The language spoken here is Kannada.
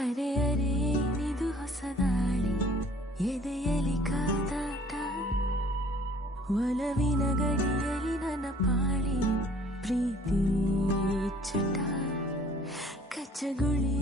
ಅರೆ ಅರೆ ಏನಿದು ಹೊಸದಾಳಿ, ಎದೆಯಲಿ ಕಾದಾಟ, ಒಲವಿನ ಗಡಿಯಲ್ಲಿ ನನ್ನ ಪಾಳಿ, ಪ್ರೀತಿ ಚಟ, ಕಚ್ಚಗುಳಿ